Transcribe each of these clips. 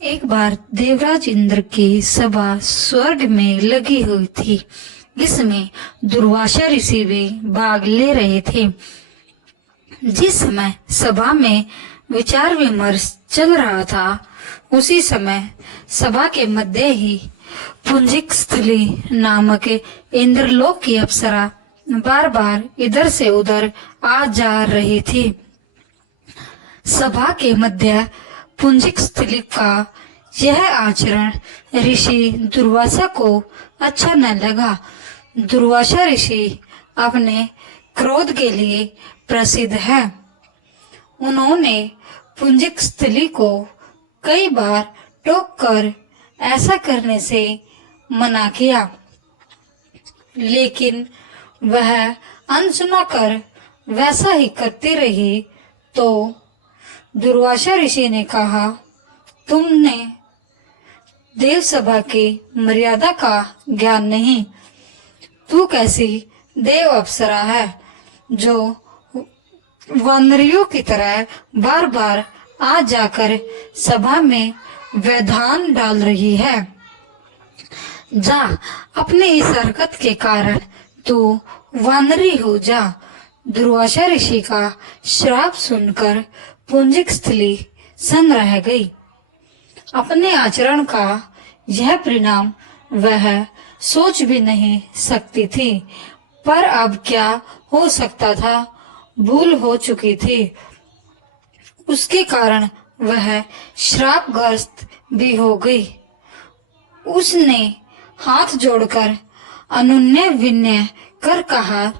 एक बार देवराज इंद्र की सभा स्वर्ग में लगी हुई थी। इसमें दुर्वासा ऋषि भी भाग ले रहे थे। जिस समय सभा में विचार विमर्श चल रहा था, उसी समय सभा के मध्य ही पुंजिक स्थली नामक इंद्रलोक की अप्सरा बार बार इधर से उधर आ जा रही थी। सभा के मध्य पुंजिक स्थली का यह आचरण ऋषि दुर्वासा को अच्छा न लगा। दुर्वासा ऋषि अपने क्रोध के लिए प्रसिद्ध है। उन्होंने पुंजिक स्थली को कई बार टोककर ऐसा करने से मना किया, लेकिन वह अनसुना कर वैसा ही करती रही। तो दुर्वासा ऋषि ने कहा, तुमने देव सभा की मर्यादा का ज्ञान नहीं। तू कैसी देव अप्सरा है जो वानरियों की तरह बार बार आ जाकर सभा में व्यवधान डाल रही है। जा, अपने इस हरकत के कारण तू वानरी हो जा। दुर्वासा ऋषि का श्राप सुनकर पुंजिक स्थली सन्न रह गई। अपने आचरण का यह परिणाम वह सोच भी नहीं सकती थी, पर अब क्या हो सकता था, भूल हो चुकी थी। उसके कारण वह श्रापग्रस्त भी हो गई। उसने हाथ जोड़कर अनुनय विनय कर कहा,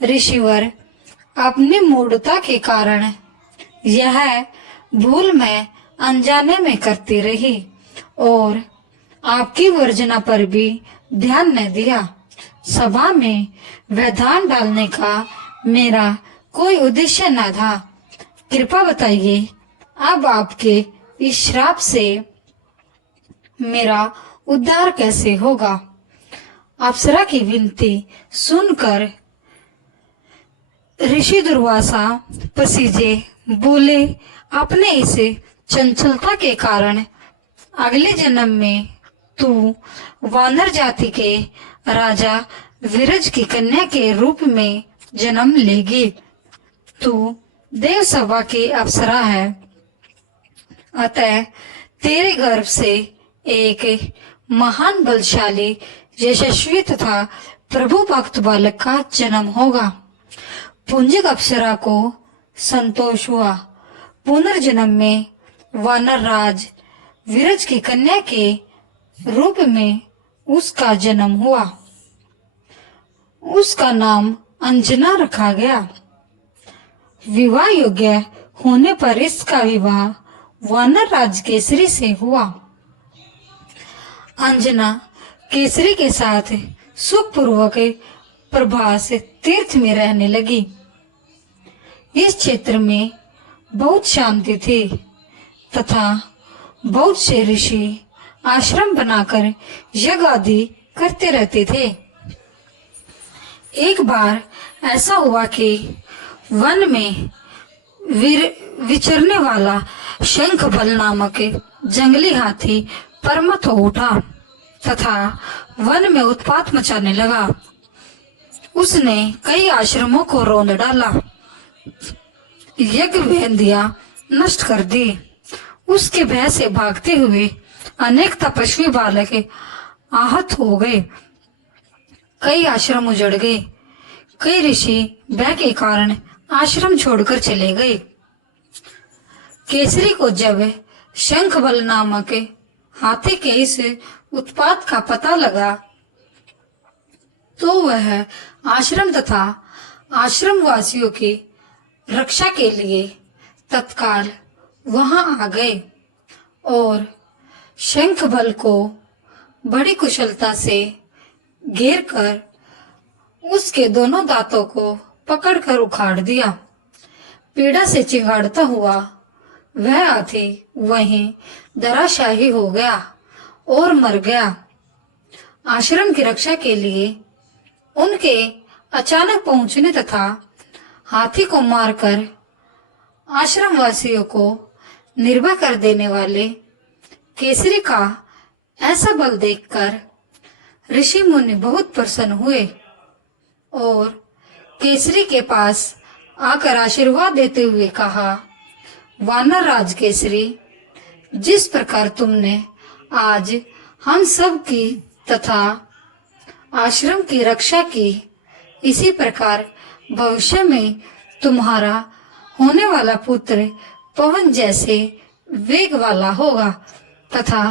ऋषिवर, अपनी मूढ़ता के कारण यह भूल मैं अनजाने में करती रही और आपकी वर्जना पर भी ध्यान न दिया। सभा में व्यवधान डालने का मेरा कोई उद्देश्य न था। कृपा बताइए, अब आपके इस श्राप से मेरा उद्धार कैसे होगा? अप्सरा की विनती सुनकर ऋषि दुर्वासा पसीजे बोले, अपने इस चंचलता के कारण अगले जन्म में तू वानर जाति के राजा विरज की कन्या के रूप में जन्म लेगी। तू देव सभा की अप्सरा है, अतः तेरे गर्भ से एक महान बलशाली यशस्वी तथा प्रभु भक्त बालक का जन्म होगा। पुंजिक अप्सरा को संतोष हुआ। पुनर्जन्म में वानर राज विरज की कन्या के रूप में उसका जन्म हुआ। उसका नाम अंजना रखा गया। विवाह योग्य होने पर इसका विवाह वानर राज केसरी से हुआ। अंजना केसरी के साथ सुखपूर्वक प्रभास तीर्थ में रहने लगी। इस क्षेत्र में बहुत शांति थी तथा बहुत से ऋषि आश्रम बनाकर यज्ञ आदि करते रहते थे। एक बार ऐसा हुआ कि वन में विचरने वाला शंखबल नामक जंगली हाथी परमत हो उठा तथा वन में उत्पात मचाने लगा। उसने कई आश्रमों को रौंद डाला, यज्ञ वेदियां नष्ट कर दी। उसके भय से भागते हुए अनेक तपस्वी बालक आहत हो गए। कई आश्रम उजड़ गए। कई ऋषि भय के कारण आश्रम छोड़कर चले गए। केसरी को जब शंखबल नामक हाथी के इस उत्पात का पता लगा, तो वह आश्रम तथा आश्रम वासियों की रक्षा के लिए तत्काल वहां आ गए और शंखबल को बड़ी कुशलता से घेर कर उसके दोनों दांतों को पकड़कर उखाड़ दिया। पीड़ा से चिंगाड़ता हुआ वह हाथी वहीं धराशायी हो गया और मर गया। आश्रम की रक्षा के लिए उनके अचानक पहुंचने तथा हाथी को मारकर आश्रम वासियों को निर्भय कर देने वाले केसरी का ऐसा बल देखकर ऋषि मुनि बहुत प्रसन्न हुए और केसरी के पास आकर आशीर्वाद देते हुए कहा, वानर राज केसरी, जिस प्रकार तुमने आज हम सब की तथा आश्रम की रक्षा की, इसी प्रकार भविष्य में तुम्हारा होने वाला पुत्र पवन जैसे वेग वाला होगा तथा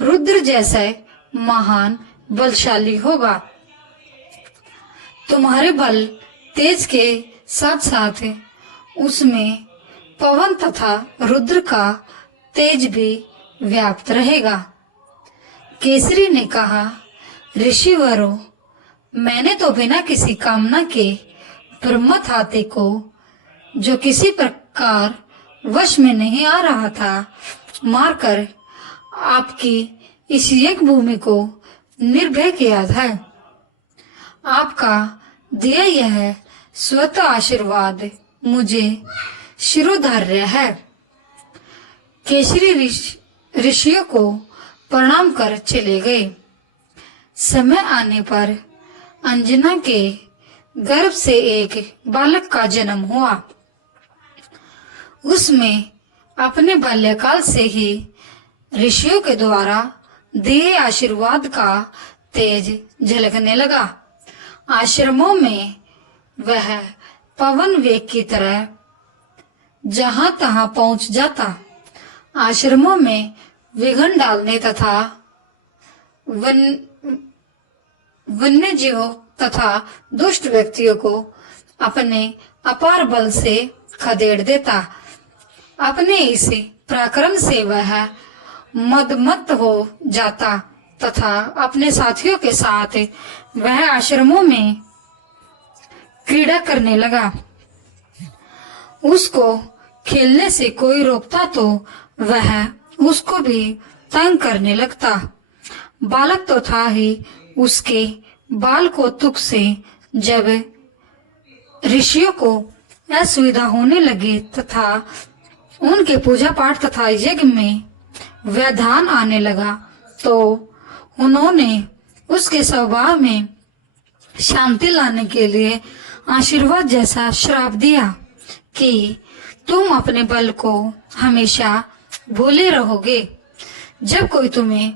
रुद्र जैसे महान बलशाली होगा। तुम्हारे बल तेज के साथ साथ उसमें पवन तथा रुद्र का तेज भी व्याप्त रहेगा। केसरी ने कहा, ऋषिवरों, मैंने तो बिना किसी कामना के ब्रह्मथ हाथी को, जो किसी प्रकार वश में नहीं आ रहा था, मारकर आपकी इस एक भूमि को निर्भय किया है। आपका दिया यह स्वतः आशीर्वाद मुझे शिरोधार्य है। केसरी ऋषियों को प्रणाम कर चले गए। समय आने पर अंजना के गर्भ से एक बालक का जन्म हुआ। उसमें अपने बाल्यकाल से ही ऋषियों के द्वारा दिए आशीर्वाद का तेज झलकने लगा। आश्रमों में वह पवन वेग की तरह जहां तहां पहुंच जाता। आश्रमों में विघ्न डालने तथा वन्य जीवों तथा दुष्ट व्यक्तियों को अपने अपार बल से खदेड़ देता। अपने इस पराक्रम से वह मदमत्त हो जाता तथा अपने साथियों के साथ वह आश्रमों में क्रीड़ा करने लगा। उसको खेलने से कोई रोकता तो वह उसको भी तंग करने लगता। बालक तो था ही, उसके बाल कौतुक से जब ऋषियों को असुविधा होने लगी तथा उनके पूजा पाठ तथा यज्ञ में व्यवधान आने लगा, तो उन्होंने उसके स्वभाव में शांति लाने के लिए आशीर्वाद जैसा श्राप दिया कि तुम अपने बल को हमेशा भूले रहोगे। जब कोई तुम्हें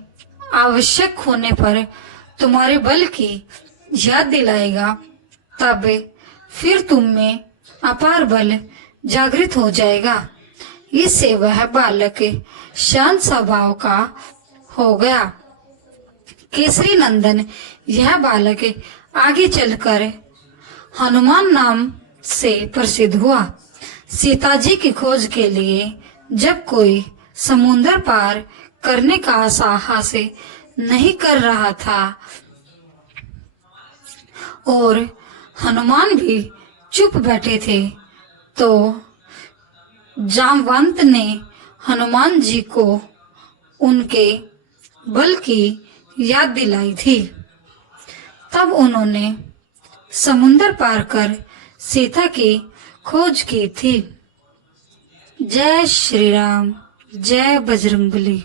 आवश्यक होने पर तुम्हारे बल की याद दिलाएगा, तब फिर तुम में अपार बल जागृत हो जाएगा। इससे वह बालक शांत स्वभाव का हो गया। केसरी नंदन यह बालक आगे चलकर हनुमान नाम से प्रसिद्ध हुआ। सीता जी की खोज के लिए जब कोई समुद्र पार करने का साहस नहीं कर रहा था और हनुमान भी चुप बैठे थे, तो जामवंत ने हनुमान जी को उनके बल की याद दिलाई थी। तब उन्होंने समुद्र पार कर सीता की खोज की थी। जय श्री राम, जय बजरंगबली।